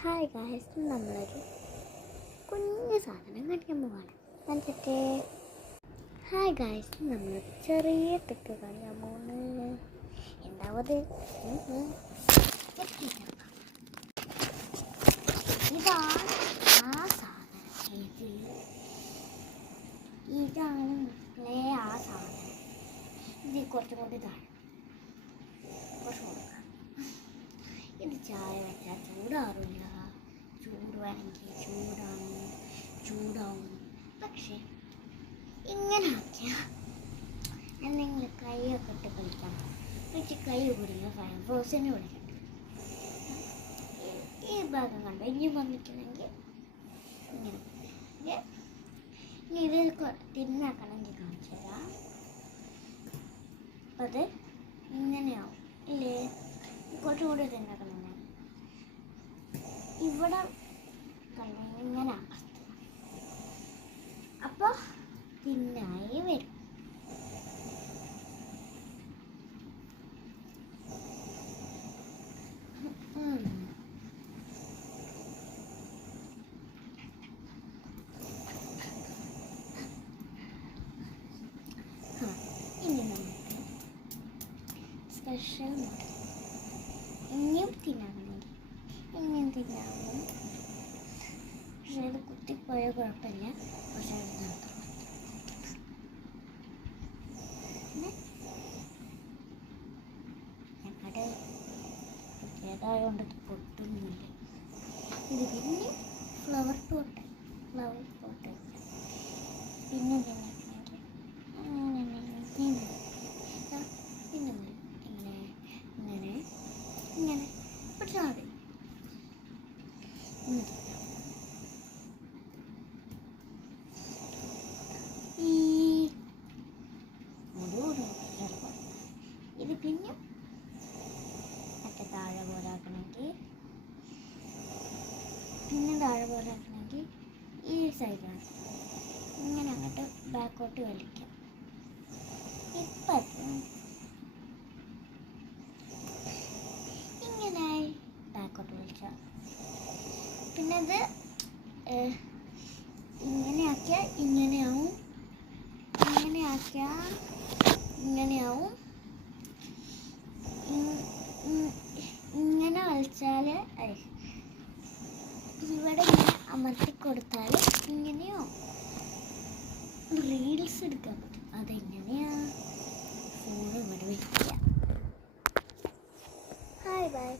Hi guys, നമ്മളൊരു കുഞ്ഞു സാധനം കാണിക്കാൻ പോവാണ്. എന്നിട്ട് ഹായ് ഗായ്സ്, നമ്മളൊരു ചെറിയ ട്രിക്ക് കാണിക്കാൻ പോകുന്നത്. എന്താവത്? ഇതാണ് ആ സാധനം. ഇതാണ് ആ സാധനം. ഇത് കുറച്ചും കൂടി ഇതാണ്. കുറച്ചും കൂടി ഇത് ചായ വെച്ചാൽ ചൂടാറില്ല. ചൂട് വേണമെങ്കിൽ ചൂടാവും. പക്ഷെ ഇങ്ങനെ ആക്കിയാൽ എന്തെങ്കിലും കൈയൊക്കെ ഇട്ട് കളിക്കാം. പക്ഷെ കൈ കൂടില്ല, ഫയർ ഫോഴ്സിനെ വിളിക്കണ്ട. ഈ ഭാഗം കണ്ടോ, ഇനി വന്നിട്ടുണ്ടെങ്കിൽ ഇങ്ങനെ. ഇനി ഇത് തിന്നാക്കണമെങ്കിൽ കാണിച്ചു തരാം. അത് ഇങ്ങനെയാവും ഇല്ലേ? കുറച്ചും കൂടി തിന്നാക്കണം. ഇവിടെ ഇങ്ങനെ അപ്പോൾ തിന്നായി വരും. ഇനി നമുക്ക് സ്പെഷ്യൽ ഇനിയും തിന്നാകണമെങ്കിൽ ഇനിയും തിന്നാവും. പക്ഷെ അത് കുത്തിപ്പോയ കുഴപ്പമില്ല. പക്ഷെ അത് നടത്തും. ഞങ്ങളുടെ കുട്ടിയതായതുകൊണ്ട് ഇത് പൊട്ടുന്നില്ല. ഇത് പിന്നെ ഫ്ലവർ പോട്ട് പിന്നെ ഇങ്ങനെ പിടിച്ചാൽ മതി. ഇത് പിന്നെ മറ്റേ താഴെ പോലാക്കണമെങ്കിൽ ഈ സൈഡാണ് ഇങ്ങനെ അങ്ങോട്ട് ബാക്കോട്ട് വലിക്കാം. ഇപ്പം ഇങ്ങനായി ബാക്കോട്ട് വലിച്ചാൽ പിന്നെ അത് ഇങ്ങനെയാക്കിയാൽ ഇങ്ങനെയാവും. ഇങ്ങനെ വലിച്ചാൽ ഇവിടെ ഇങ്ങനെ അമർത്തി കൊടുത്താൽ ഇങ്ങനെയോ റീൽസ് എടുക്കാൻ പറ്റും. അതെങ്ങനെയാ? ഫോൺ ഇവിടെ വയ്ക്കുക. Hi bye.